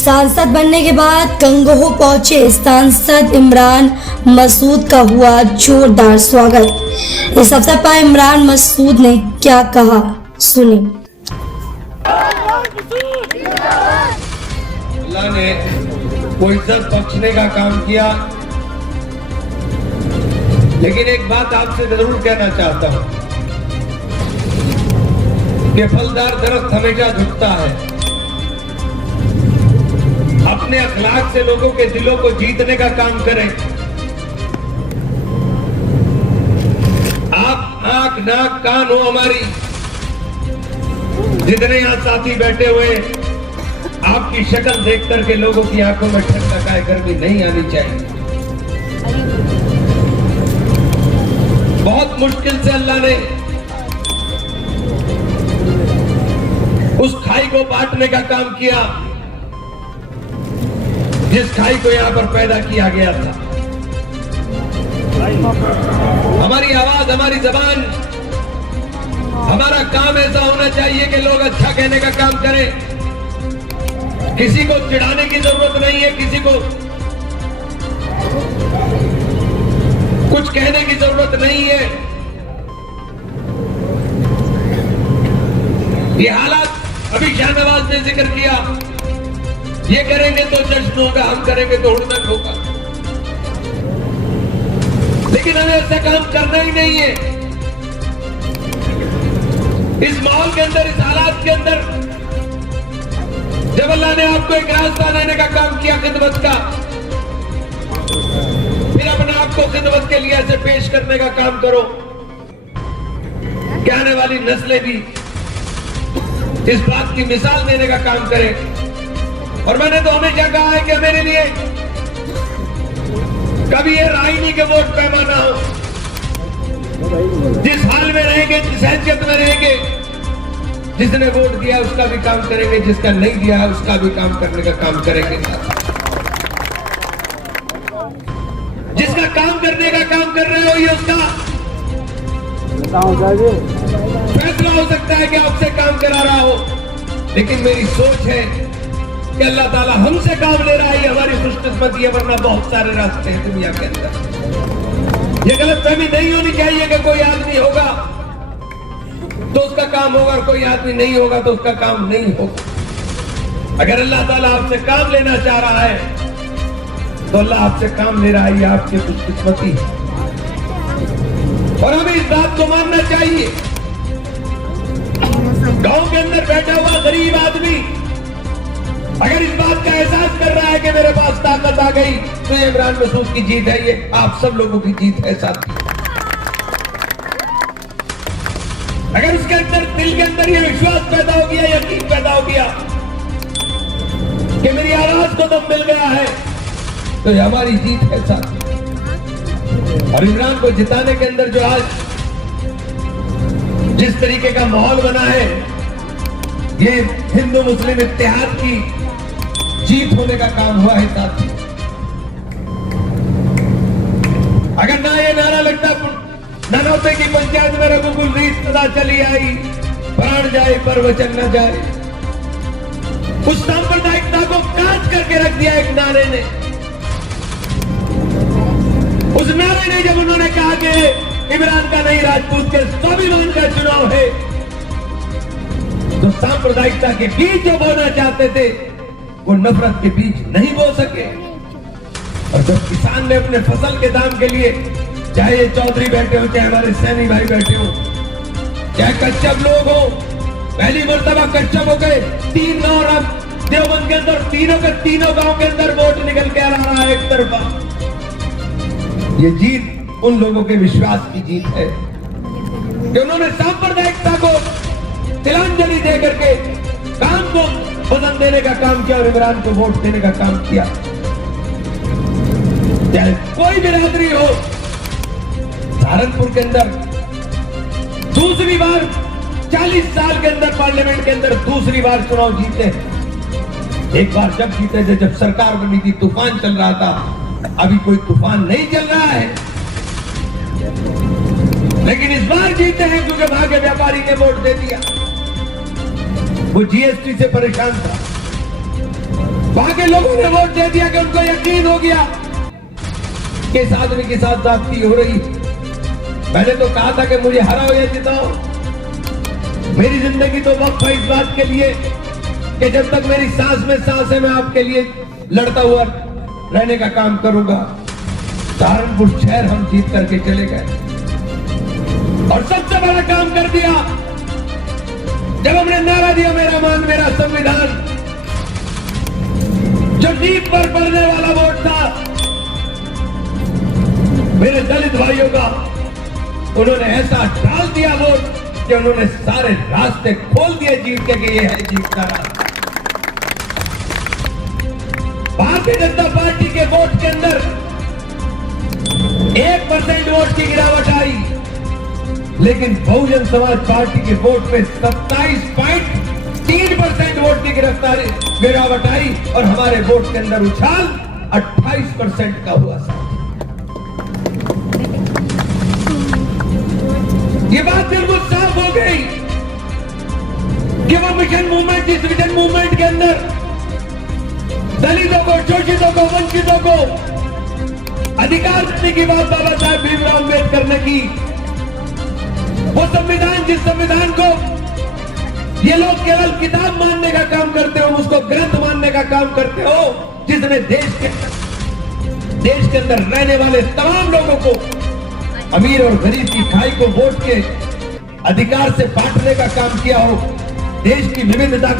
सांसद बनने के बाद गंगोह पहुंचे सांसद इमरान मसूद का हुआ जोरदार स्वागत। इस अवसर पर इमरान मसूद ने क्या कहा, सुनिए। अल्लाह ने कोई इज्जत बख्शने का काम किया, लेकिन एक बात आपसे जरूर कहना चाहता हूं कि फलदार दरख्त हमेशा झुकता है। अपने अखलाक से लोगों के दिलों को जीतने का काम करें। आप आंख नाक कान हो हमारी, जितने यहां साथी बैठे हुए, आपकी शक्ल देख करके लोगों की आंखों में ठंडक आए गर्मी नहीं आनी चाहिए। बहुत मुश्किल से अल्लाह ने उस खाई को बांटने का काम किया जिस खाई को यहां पर पैदा किया गया था। हमारी आवाज, हमारी जबान, हमारा काम ऐसा होना चाहिए कि लोग अच्छा कहने का काम करें। किसी को चिढ़ाने की जरूरत नहीं है, किसी को कुछ कहने की जरूरत नहीं है। ये हालात अभी शाहनवाज ने जिक्र किया, ये करेंगे तो जश्न होगा, हम करेंगे तो हुड़दंग होगा, लेकिन हमें ऐसा काम करना ही नहीं है। इस माहौल के अंदर, इस हालात के अंदर जब अल्लाह ने आपको एक रास्ता देने का काम किया खिदमत का, फिर अपने आप को खिदमत के लिए ऐसे पेश करने का काम करो कि आने वाली नस्लें भी इस बात की मिसाल देने का काम करें। और मैंने तो हमेशा कहा है कि मेरे लिए कभी ये राय नहीं कि वोट पैमाना हो। जिस हाल में रहेंगे, जिस हैसियत में रहेंगे, जिसने वोट दिया उसका भी काम करेंगे, जिसका नहीं दिया उसका भी काम करने का काम करेंगे। जिसका काम करने का काम कर रहे हो, ये उसका फैसला हो सकता है कि आपसे काम करा रहा हो, लेकिन मेरी सोच है कि अल्लाह ताला हमसे काम ले रहा है, ये हमारी खुशकिस्मती है। वरना बहुत सारे रास्ते हैं दुनिया के अंदर। ये गलतफहमी नहीं होनी चाहिए कि कोई आदमी होगा तो उसका काम होगा और कोई आदमी नहीं होगा तो उसका काम नहीं होगा। अगर अल्लाह ताला आपसे काम लेना चाह रहा है तो अल्लाह आपसे काम ले रहा है, ये आपकी खुशकिस्मती है और हमें इस बात को मानना चाहिए। गांव के अंदर बैठा हुआ गरीब आदमी अगर इस बात का एहसास कर रहा है कि मेरे पास ताकत आ गई, तो ये इमरान मसूद की जीत है, ये आप सब लोगों की जीत है साथी। अगर उसके अंदर, दिल के अंदर ये विश्वास पैदा हो गया, यकीन पैदा हो गया कि मेरी आवाज को दम मिल गया है, तो ये हमारी जीत है साथी। और इमरान को जिताने के अंदर जो आज जिस तरीके का माहौल बना है, ये हिंदू मुस्लिम इत्तेहाद की जीत होने का काम हुआ है साथी। अगर ना ये नारा लगता, ननौते की पंचायत में रघुकुल रीत सदा चली आई, प्राण जाए पर वचन न जाए, उस सांप्रदायिकता को काट करके रख दिया एक नारे ने। उस नारे ने जब उन्होंने कहा कि इमरान का नहीं, राजपूत के स्वाभिमान का चुनाव है, तो सांप्रदायिकता के बीज जो बोना चाहते थे वो नफरत के बीज नहीं बो सके। और जब किसान ने अपने फसल के दाम के लिए, चाहे ये चौधरी बैठे हो, चाहे हमारे सैनी भाई बैठे हो, चाहे कच्चब लोग हो, पहली मर्तबा कच्चब हो गए 3 गांव, अब देवबंद के अंदर तीनों गांव के अंदर वोट निकल के आ रहा है एक तरफा। ये जीत उन लोगों के विश्वास की जीत है कि उन्होंने सांप्रदायिकता को तिलांजलि दे करके काम को वजन देने का काम किया और इमरान को वोट देने का काम किया। चाहे कोई बिरादरी हो, सहारनपुर के अंदर दूसरी बार 40 साल के अंदर पार्लियामेंट के अंदर दूसरी बार चुनाव जीते। एक बार जब जीते थे जब सरकार बनी थी, तूफान चल रहा था, अभी कोई तूफान नहीं चल रहा है, लेकिन इस बार जीते हैं क्योंकि भाग्य व्यापारी ने वोट दे दिया। वो जीएसटी से परेशान था, वहां के लोगों ने वोट दे दिया कि उनको यकीन हो गया कि इस आदमी के साथ जाती हो रही। मैंने तो कहा था कि मुझे हराओ या जिताओ, मेरी जिंदगी तो वक्त है इस बात के लिए कि जब तक मेरी सांस में सांस है मैं आपके लिए लड़ता हुआ रहने का काम करूंगा। सहारनपुर शहर हम जीत करके चले गए और सबसे बड़ा काम कर दिया जब हमने नारा दिया मेरा मान मेरा संविधान। जो नींव पर पड़ने वाला वोट था मेरे दलित भाइयों का, उन्होंने ऐसा डाल दिया वोट कि उन्होंने सारे रास्ते खोल दिए जीत के कि ये है जीत का रास्ता। भारतीय जनता पार्टी के वोट के अंदर 1% वोट की गिरावट आई, लेकिन बहुजन समाज पार्टी के वोट में 27.3% वोट की गिरावट आई और हमारे वोट के अंदर उछाल 28% का हुआ। ये बात बिल्कुल साफ हो गई कि वो मिशन मूवमेंट, जिस मिशन मूवमेंट के अंदर दलितों को, शोषितों को, वंचितों को अधिकार देने की बात बाबा साहेब भीमराव अम्बेडकर ने की, वो संविधान, जिस संविधान को ये लोग केवल किताब मानने का काम करते हो, उसको ग्रंथ मानने का काम करते हो, जिसने देश के अंदर रहने वाले तमाम लोगों को, अमीर और गरीब की खाई को वोट के अधिकार से बांटने का काम किया हो, देश की विविधता को